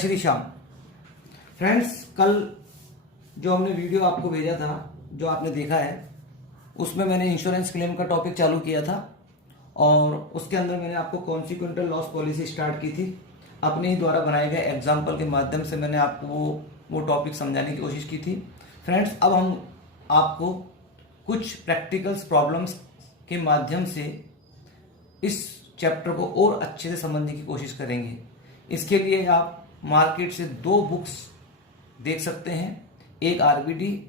Shri Shyam. Friends, कल जो हमने वीडियो आपको भेजा था, जो आपने देखा है, उसमें मैंने इंश्योरेंस क्लेम का टॉपिक चालू किया था और उसके अंदर मैंने आपको कॉन्सिक्वेंटल लॉस पॉलिसी स्टार्ट की थी। अपने ही द्वारा बनाए गए एग्जाम्पल के माध्यम से मैंने आपको वो टॉपिक समझाने की कोशिश की थी। फ्रेंड्स, अब हम आपको कुछ प्रैक्टिकल्स प्रॉब्लम्स के माध्यम से इस चैप्टर को और अच्छे से समझने की कोशिश करेंगे। इसके लिए आप मार्केट से दो बुक्स देख सकते हैं, एक आरबीडी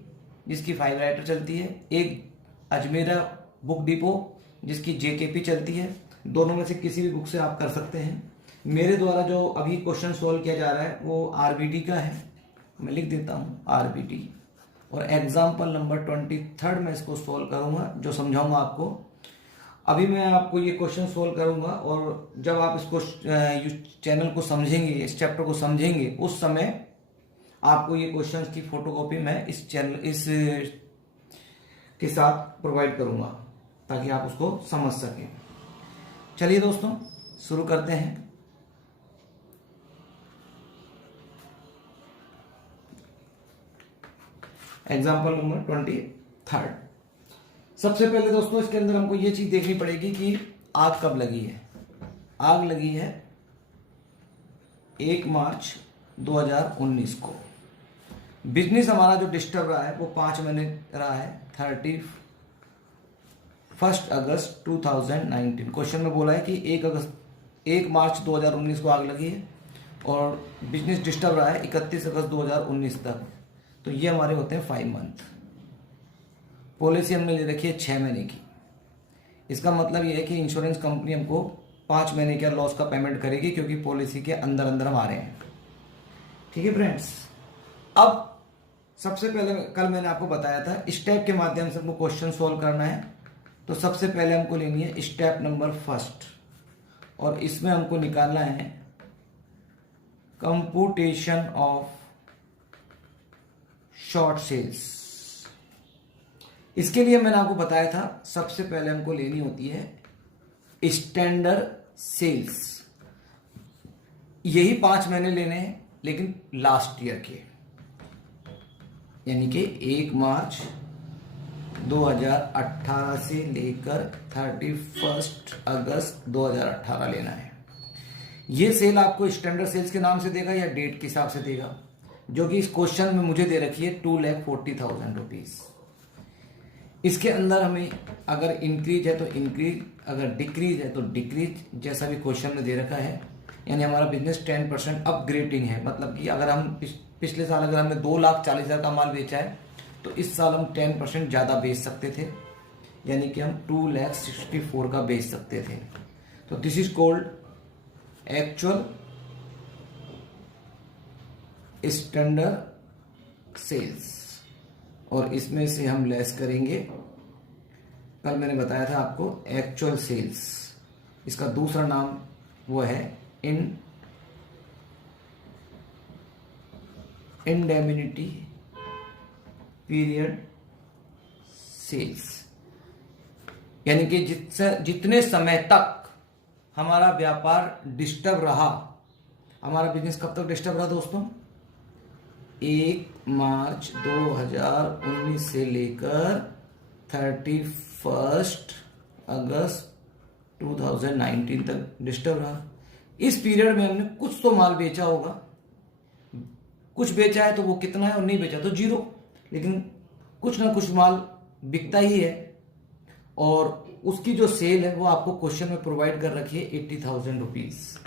जिसकी 5 राइटर चलती है, एक अजमेरा बुक डिपो जिसकी जेकेपी चलती है। दोनों में से किसी भी बुक से आप कर सकते हैं। मेरे द्वारा जो अभी क्वेश्चन सॉल्व किया जा रहा है वो आरबीडी का है। मैं लिख देता हूँ आरबीडी, और एग्जाम्पल नंबर 23 में इसको सॉल्व करूँगा, जो समझाऊंगा आपको। अभी मैं आपको ये क्वेश्चन सोल्व करूंगा और जब आप इसको चैनल को समझेंगे, इस चैप्टर को समझेंगे, उस समय आपको ये क्वेश्चंस की फोटोकॉपी मैं इस के साथ प्रोवाइड करूंगा ताकि आप उसको समझ सकें। चलिए दोस्तों, शुरू करते हैं। Example number 23। सबसे पहले दोस्तों, इसके अंदर हमको ये चीज देखनी पड़ेगी कि आग कब लगी है। आग लगी है 1 मार्च 2019 को। बिजनेस हमारा जो डिस्टर्ब रहा है वो 5 महीने रहा है, 31 अगस्त 2019। क्वेश्चन में बोला है कि 1 मार्च 2019 को आग लगी है और बिजनेस डिस्टर्ब रहा है 31 अगस्त 2019 तक। तो ये हमारे होते हैं 5 मंथ। पॉलिसी हमने ले रखी है 6 महीने की। इसका मतलब ये है कि इंश्योरेंस कंपनी हमको 5 महीने का लॉस का पेमेंट करेगी, क्योंकि पॉलिसी के अंदर अंदर हम आ रहे हैं। ठीक है फ्रेंड्स, अब सबसे पहले कल मैंने आपको बताया था स्टेप के माध्यम से हमको क्वेश्चन सॉल्व करना है। तो सबसे पहले हमको लेनी है स्टेप नंबर 1 और इसमें हमको निकालना है कंप्यूटेशन ऑफ शॉर्ट सेल्स। इसके लिए मैंने आपको बताया था सबसे पहले हमको लेनी होती है स्टैंडर्ड सेल्स। यही 5 महीने लेने हैं, लेकिन लास्ट ईयर के, यानी कि 1 मार्च 2018 से लेकर 31 अगस्त 2018 लेना है। ये सेल आपको स्टैंडर्ड सेल्स के नाम से देगा या डेट के हिसाब से देगा, जो कि इस क्वेश्चन में मुझे दे रखी है 2,40,000 रुपीज। इसके अंदर हमें अगर इंक्रीज है तो इंक्रीज, अगर डिक्रीज है तो डिक्रीज, जैसा भी क्वेश्चन में दे रखा है। यानी हमारा बिजनेस 10% अपग्रेडिंग है। मतलब कि अगर हम पिछले साल अगर हमने 2,40,000 का माल बेचा है तो इस साल हम 10% ज़्यादा बेच सकते थे, यानी कि हम 2,64,000 का बेच सकते थे। तो this is called actual standard sales, और इसमें से हम लेस करेंगे, कल मैंने बताया था आपको, एक्चुअल सेल्स। इसका दूसरा नाम वो है इंडेमिनिटी पीरियड सेल्स। यानी कि जितने समय तक हमारा व्यापार डिस्टर्ब रहा, हमारा बिजनेस कब तक डिस्टर्ब रहा दोस्तों? 1 मार्च 2019 से लेकर 31 अगस्त 2019 तक डिस्टर्ब रहा। इस पीरियड में हमने कुछ तो माल बेचा होगा, कुछ बेचा है तो वो कितना है, और नहीं बेचा तो 0, लेकिन कुछ ना कुछ माल बिकता ही है। और उसकी जो सेल है वो आपको क्वेश्चन में प्रोवाइड कर रखी है 80,000 रुपीज।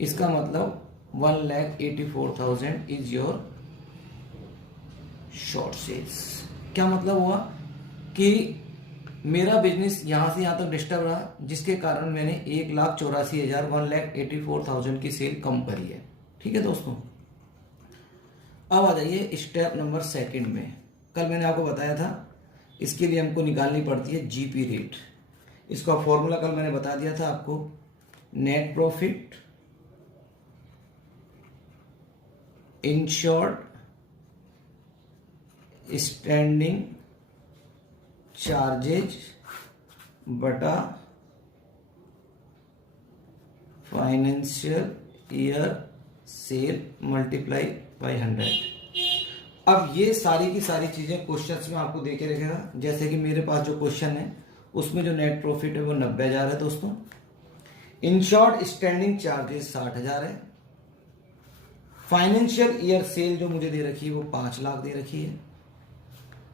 इसका मतलब 1,84,000 इज योर शॉर्ट सेल्स। क्या मतलब हुआ कि मेरा बिजनेस यहां से यहां तक डिस्टर्ब रहा, जिसके कारण मैंने 1,84,000 1,84,000 की सेल कम करी है। ठीक है दोस्तों, अब आ जाइए स्टेप नंबर 2 में। कल मैंने आपको बताया था इसके लिए हमको निकालनी पड़ती है जीपी रेट। इसका फॉर्मूला कल मैंने बता दिया था आपको, net profit insured standing charges बटा financial year sale multiply by 100। अब ये सारी की सारी चीजें क्वेश्चंस में आपको देके रखेगा। जैसे कि मेरे पास जो क्वेश्चन है उसमें जो नेट प्रॉफिट है वो 90,000 है दोस्तों। इन शॉर्ट स्टैंडिंग चार्जेस 60,000 है। फाइनेंशियल ईयर सेल जो मुझे दे रखी है वो 5 लाख दे रखी है।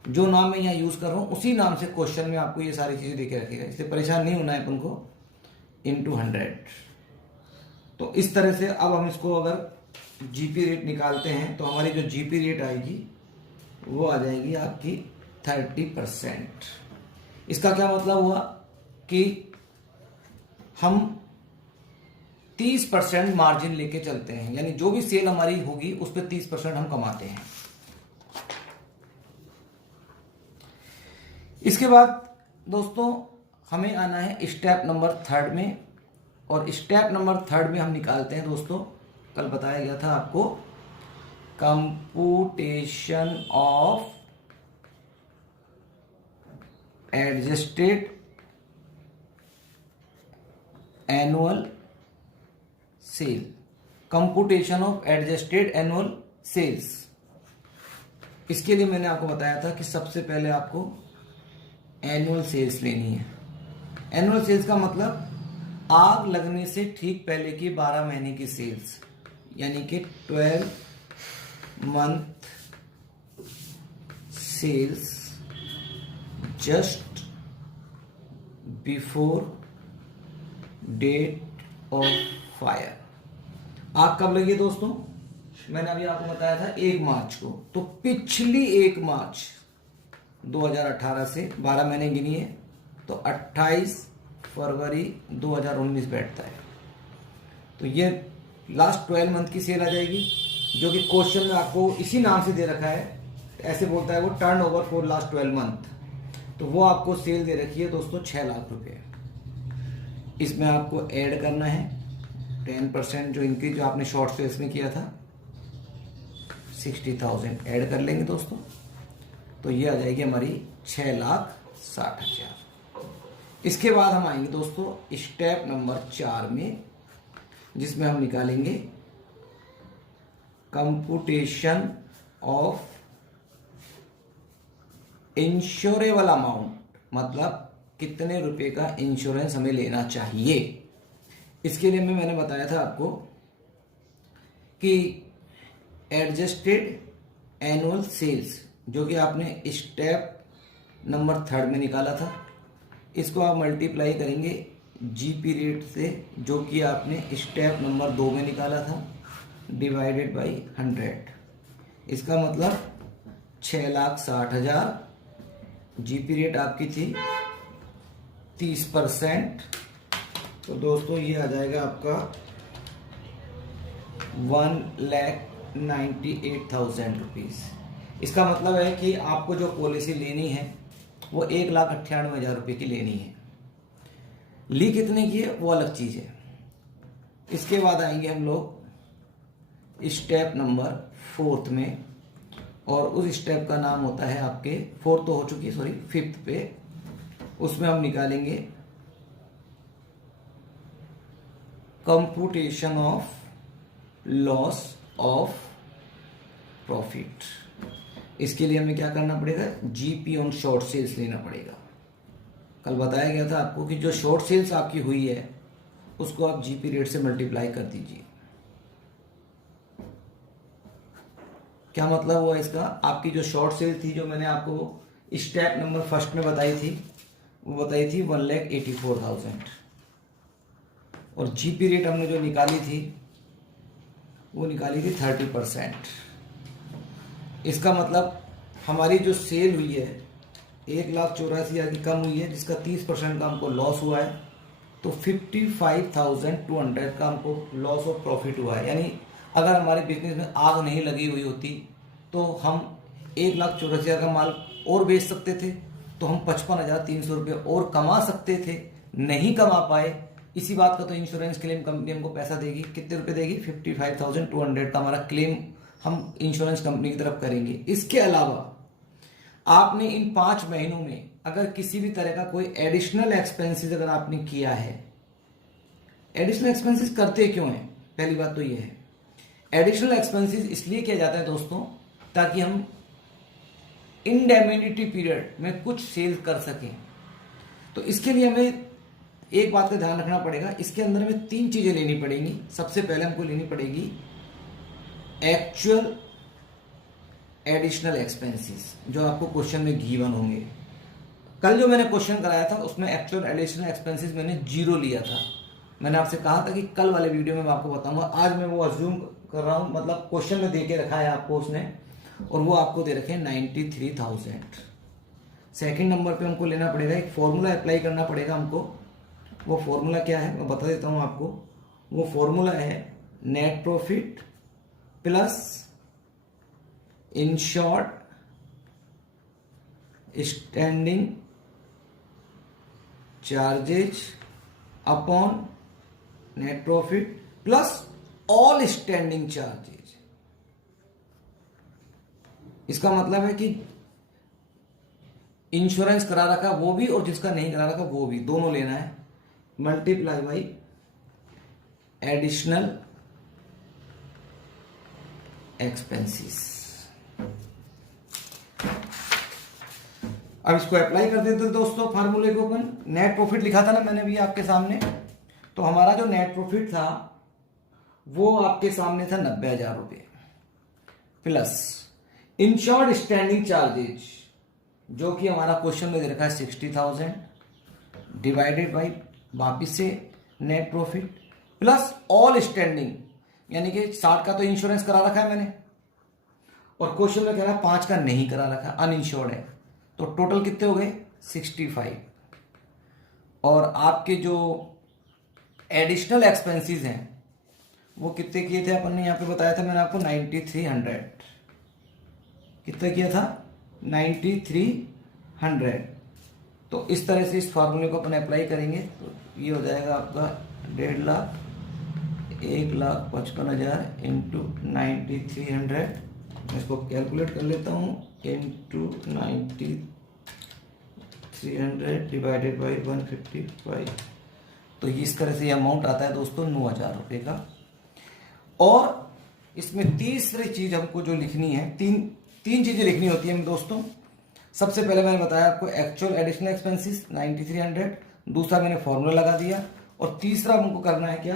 जो नाम मैं यहाँ यूज कर रहा हूँ उसी नाम से क्वेश्चन में आपको ये सारी चीजें देके रखेगा, इसलिए परेशान नहीं होना है अपन को। इनटू 100। तो इस तरह से अब हम इसको अगर जीपी रेट निकालते हैं तो हमारी जो जीपी रेट आएगी वो आ जाएगी आपकी 30%। इसका क्या मतलब हुआ कि हम 30% मार्जिन लेके चलते हैं, यानी जो भी सेल हमारी होगी उस पर 30% हम कमाते हैं। इसके बाद दोस्तों हमें आना है स्टेप नंबर 3 में, और स्टेप नंबर 3 में हम निकालते हैं दोस्तों, कल बताया गया था आपको, computation of adjusted annual sale. Computation of adjusted annual sales. इसके लिए मैंने आपको बताया था कि सबसे पहले आपको एनुअल सेल्स लेनी है। एनुअल सेल्स का मतलब आग लगने से ठीक पहले की 12 महीने की सेल्स, यानी कि 12 month sales just before date of fire. आग कब लगी दोस्तों? मैंने अभी आपको बताया था 1 मार्च को, तो पिछली 1 मार्च 2018 से 12 महीने गिनिए तो 28 फरवरी 2019 बैठता है। तो ये लास्ट 12 मंथ की सेल आ जाएगी, जो कि क्वेश्चन में आपको इसी नाम से दे रखा है, ऐसे बोलता है वो turn over for last 12 month. तो वो आपको सेल दे रखी है दोस्तों 6 लाख रुपए। इसमें आपको ऐड करना है 10% जो इनकी जो आपने शॉर्ट सेल्स में किया था 60,000 ऐड कर लेंगे दोस्तों, तो ये आ जाएगी हमारी 6,60,000। इसके बाद हम आएंगे दोस्तों स्टेप नंबर 4 में, जिसमें हम निकालेंगे कंप्यूटेशन ऑफ इंश्योरेबल अमाउंट, मतलब कितने रुपए का इंश्योरेंस हमें लेना चाहिए। इसके लिए मैंने बताया था आपको कि एडजस्टेड एनुअल सेल्स जो कि आपने स्टेप नंबर 3 में निकाला था, इसको आप मल्टीप्लाई करेंगे जीपी रेट से जो कि आपने स्टेप नंबर 2 में निकाला था, डिवाइडेड बाई 100। इसका मतलब 6,60,000। जीपी रेट आपकी थी 30%, तो दोस्तों ये आ जाएगा आपका 1,98,000 रुपीज़। इसका मतलब है कि आपको जो पॉलिसी लेनी है वो 1,98,000 रुपये की लेनी है। ली कितने की है वो अलग चीज़ है। इसके बाद आएंगे हम लोग स्टेप नंबर 4 में, और उस स्टेप का नाम होता है आपके 4 तो हो चुकी है, सॉरी 5th पे। उसमें हम निकालेंगे computation of loss of profit. इसके लिए हमें क्या करना पड़ेगा? जीपी ऑन शॉर्ट सेल्स लेना पड़ेगा। कल बताया गया था आपको कि जो शॉर्ट सेल्स आपकी हुई है उसको आप जीपी रेट से मल्टीप्लाई कर दीजिए। क्या मतलब हुआ इसका? आपकी जो शॉर्ट सेल थी, जो मैंने आपको स्टेप नंबर 1 में बताई थी, वो बताई थी 1,84,000, और जीपी रेट हमने जो निकाली थी वो निकाली थी 30%। इसका मतलब हमारी जो सेल हुई है 1,84,000 की कम हुई है, जिसका 30% का हमको लॉस हुआ है, तो 55,200 का हमको लॉस ऑफ प्रॉफिट हुआ है। यानी अगर हमारे बिजनेस में आग नहीं लगी हुई होती तो हम 1,84,000 का माल और बेच सकते थे, तो हम 55,300 रुपये और कमा सकते थे। नहीं कमा पाए, इसी बात का तो इंश्योरेंस क्लेम कंपनी हमको पैसा देगी। कितने रुपए देगी? 55,200 का हमारा क्लेम हम इंश्योरेंस कंपनी की तरफ करेंगे। इसके अलावा आपने इन 5 महीनों में अगर किसी भी तरह का कोई एडिशनल एक्सपेंसेस अगर आपने किया है, एडिशनल एक्सपेंसेस करते क्यों हैं? पहली बात तो ये है, एडिशनल एक्सपेंसेस इसलिए किया जाता है दोस्तों ताकि हम इंडेमिनिटी पीरियड में कुछ सेल कर सकें। तो इसके लिए हमें एक बात का ध्यान रखना पड़ेगा, इसके अंदर हमें 3 चीजें लेनी पड़ेंगी। सबसे पहले हमको लेनी पड़ेगी एक्चुअल एडिशनल एक्सपेंसेस, जो आपको क्वेश्चन में गिवन होंगे। कल जो मैंने क्वेश्चन कराया था उसमें एक्चुअल एडिशनल एक्सपेंसेस मैंने 0 लिया था। मैंने आपसे कहा था कि कल वाले वीडियो में मैं आपको बताऊंगा। आज मैं वो अज्यूम कर रहा हूं, मतलब क्वेश्चन में दे के रखा है आपको उसने, और वो आपको दे रखे हैं 93,000। सेकंड नंबर पे हमको लेना पड़ेगा, एक फॉर्मूला अप्लाई करना पड़ेगा हमको। वो फॉर्मूला क्या है मैं बता देता हूं आपको। वो फॉर्मूला है net profit plus insured standing charges upon net profit plus all standing charges. इसका मतलब है कि इंश्योरेंस करा रखा वो भी और जिसका नहीं करा रखा वो भी, दोनों लेना है, मल्टीप्लाई बाई एडिशनल एक्सपेंसेस। अब इसको अप्लाई कर देते दोस्तों फार्मूले को अपन। नेट प्रॉफिट लिखा था ना मैंने भी आपके सामने, तो हमारा जो नेट प्रॉफिट था वो आपके सामने था 90,000 रुपये प्लस इंश्योर्ड स्टैंडिंग चार्जेज जो कि हमारा क्वेश्चन में दे रखा है 60,000 डिवाइडेड बाई वापिस से net profit plus all standing, यानी कि 60 का तो इंश्योरेंस करा रखा है मैंने, और क्वेश्चन में कह रहा है 5 का नहीं करा रखा, अनइंश्योर्ड है। तो टोटल कितने हो गए 65। और आपके जो एडिशनल एक्सपेंसेस हैं वो कितने किए थे अपन ने यहाँ पे बताया था मैंने आपको 9300। कितना किया था 9300। तो इस तरह से इस फार्मूले को अपन अप्लाई करेंगे तो ये हो जाएगा आपका 1.5 लाख 1,55,000 इंटू 9300। मैं इसको कैलकुलेट कर लेता हूँ, इंटू 9300 डिवाइडेड बाई 155। तो इस तरह से ये अमाउंट आता है दोस्तों 9,000 रुपये का। और इसमें तीसरी चीज हमको जो लिखनी है, तीन चीजें लिखनी होती है दोस्तों। सबसे पहले मैंने बताया आपको एक्चुअल एडिशनल एक्सपेंसेस 9300, दूसरा मैंने फॉर्मूला लगा दिया, और तीसरा हमको करना है क्या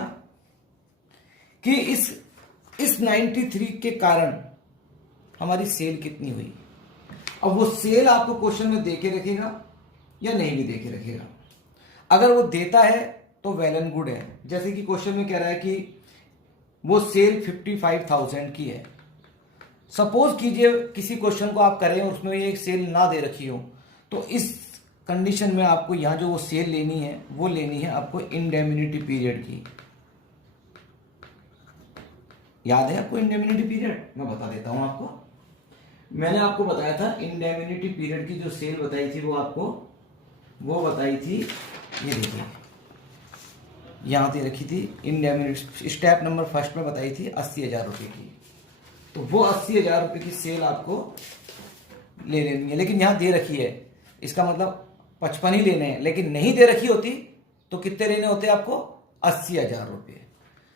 कि इस 93 के कारण हमारी सेल कितनी हुई। अब वो सेल आपको क्वेश्चन में देके रखेगा या नहीं भी देके रखेगा। अगर वो देता है तो वेल एंड गुड है। जैसे कि क्वेश्चन में कह रहा है कि वो सेल 55,000 की है। सपोज कीजिए किसी क्वेश्चन को आप करें और उसमें ये एक सेल ना दे रखी हो, तो इस कंडीशन में आपको यहां जो वो सेल लेनी है वो लेनी है आपको इंडेमिनिटी पीरियड की। याद है आपको इंडेमिनिटी पीरियड? मैं बता देता हूं आपको। मैंने आपको बताया था इंडेमिनिटी पीरियड की जो सेल बताई थी वो बताई थी, ये देखिए यहां दे रखी थी। इंडेमिनिटी स्टेप नंबर फर्स्ट में बताई थी 80,000 रुपए की। तो वो 80,000 रुपए की सेल आपको ले लेनी है, लेकिन यहां दे रखी है, इसका मतलब 55 ही लेने हैं। लेकिन नहीं दे रखी होती तो कितने लेने होते आपको 80,000 रुपये।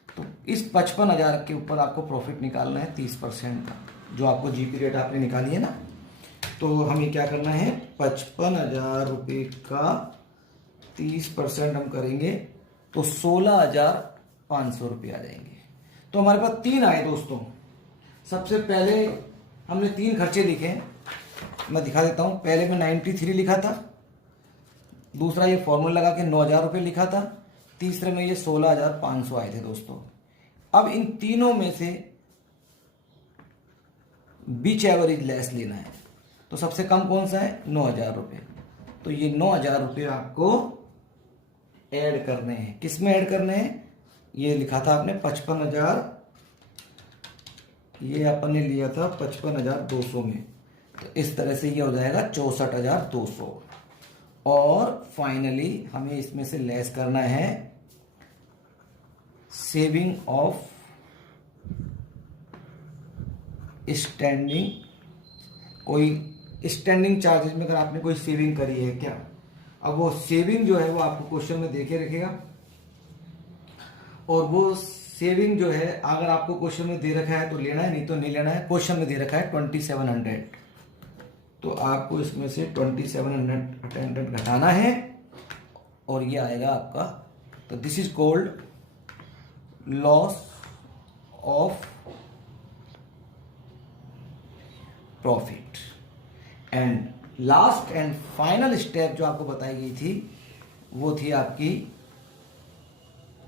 तो इस 55,000 के ऊपर आपको प्रॉफिट निकालना है 30% का, जो आपको जीपी रेट आपने निकाली है ना। तो हमें क्या करना है 55,000 रुपये का 30% हम करेंगे तो 16,500 रुपये आ जाएंगे। तो हमारे पास 3 आए दोस्तों। सबसे पहले हमने 3 खर्चे लिखे, मैं दिखा देता हूं। पहले में 93 लिखा था, दूसरा ये फॉर्मूला लगा के 9,000 रुपये लिखा था, तीसरे में ये 16,500 आए थे दोस्तों। अब इन तीनों में से बीच एवरेज लेस लेना है, तो सबसे कम कौन सा है 9,000 रुपये। तो ये 9,000 रुपये आपको ऐड करने हैं। किस में ऐड करने हैं? ये लिखा था आपने 55,000, ये अपन ने लिया था 55,200 में, तो इस तरह से ये हो जाएगा 64,200। और फाइनली हमें इसमें से लेस करना है सेविंग ऑफ स्टैंडिंग, कोई स्टैंडिंग चार्जेस में अगर आपने कोई सेविंग करी है क्या। अब वो सेविंग जो है वो आपको क्वेश्चन में देके रखेगा, और वो सेविंग जो है अगर आपको क्वेश्चन में दे रखा है तो लेना है, नहीं तो नहीं लेना है। क्वेश्चन में दे रखा है 2700, तो आपको इसमें से 2700 घटाना है और ये आएगा आपका। तो this is called loss of profit. And last and final step जो आपको बताई गई थी वो थी आपकी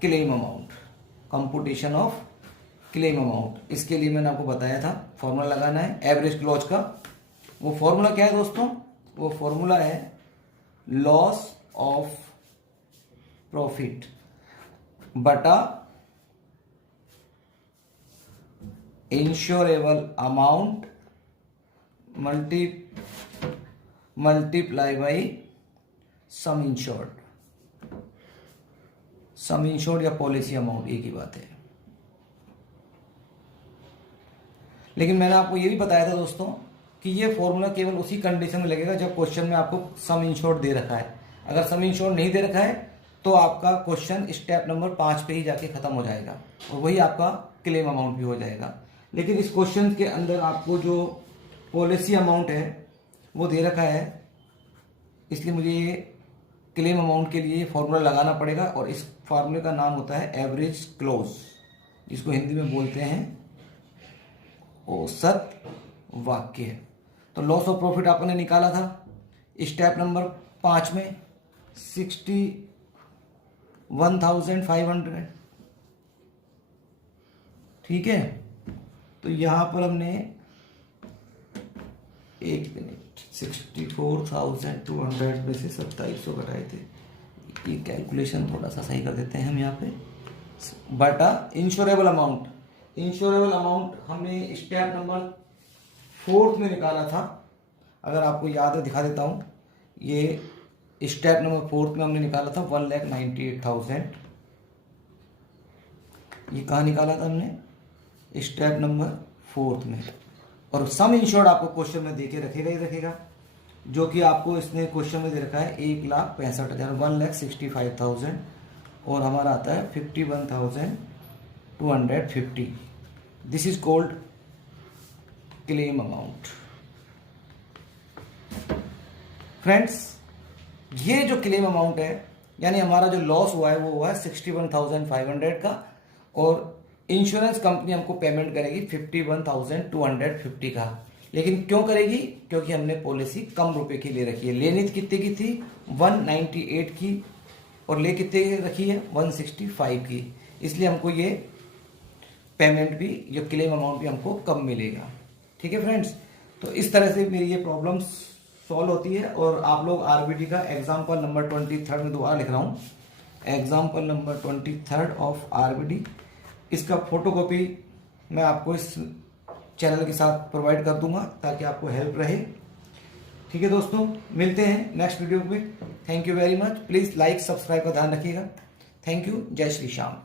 claim amount, computation of claim amount. इसके लिए मैंने आपको बताया था फॉर्मूला लगाना है एवरेज क्लॉज का। वो फॉर्मूला क्या है दोस्तों? वो फॉर्मूला है लॉस ऑफ प्रॉफिट बटा insurable amount multiply by some insured. Some insured या पॉलिसी अमाउंट एक ही बात है। लेकिन मैंने आपको ये भी बताया था दोस्तों कि ये फॉर्मूला केवल उसी कंडीशन में लगेगा जब क्वेश्चन में आपको सम इंश्योर्ड दे रखा है। अगर सम इंश्योर्ड नहीं दे रखा है तो आपका क्वेश्चन स्टेप नंबर 5 पे ही जाके खत्म हो जाएगा और वही आपका क्लेम अमाउंट भी हो जाएगा। लेकिन इस क्वेश्चन के अंदर आपको जो पॉलिसी अमाउंट है वो दे रखा है, इसलिए मुझे ये क्लेम अमाउंट के लिए फॉर्मूला लगाना पड़ेगा और इस फार्मूले का नाम होता है एवरेज क्लोज, जिसको हिंदी में बोलते हैं औसत वाक्य। तो लॉस ऑफ प्रॉफिट आपने निकाला था स्टेप नंबर 5 में 61,500, ठीक है। तो यहां पर हमने 64,200 में से 2700 घटाए थे। ये कैलकुलेशन थोड़ा सा सही कर देते हैं हम यहाँ पे, बटा इंश्योरेबल अमाउंट। इंश्योरेबल अमाउंट हमने स्टेप नंबर 4 में निकाला था, अगर आपको याद है दिखा देता हूँ। ये स्टेप नंबर 4 में हमने निकाला था 1,98,000। ये कहाँ निकाला था हमने? स्टेप नंबर 4 में। और सम इंश्योर्ड आपको क्वेश्चन में देके रखेगा ही रखेगा, जो कि आपको इसने क्वेश्चन में दे रखा है 1,65,000, 1,65,000 और हमारा आता है 51,250। This is called claim amount. Friends, ये जो क्लेम अमाउंट है यानी हमारा जो लॉस हुआ है वो हुआ है 61,500 का और इंश्योरेंस कंपनी हमको पेमेंट करेगी 51,250 का। लेकिन क्यों करेगी? क्योंकि हमने पॉलिसी कम रुपए की ले रखी है। लेनी कितने की थी? 198 की और ले कितने की रखी है? 165 की। इसलिए हमको ये पेमेंट भी, ये क्लेम अमाउंट भी हमको कम मिलेगा। ठीक है फ्रेंड्स, तो इस तरह से मेरी ये प्रॉब्लम सॉल्व होती है। और आप लोग आरबीटी का एग्जाम्पल नंबर 23 में दोबारा लिख रहा हूँ, एग्जाम्पल नंबर 23 ऑफ आरबीटी। इसका फोटोकॉपी मैं आपको इस चैनल के साथ प्रोवाइड कर दूंगा ताकि आपको हेल्प रहे। ठीक है दोस्तों, मिलते हैं नेक्स्ट वीडियो में। Thank you very much. Please like subscribe का ध्यान रखिएगा। Thank you. जय श्री श्याम।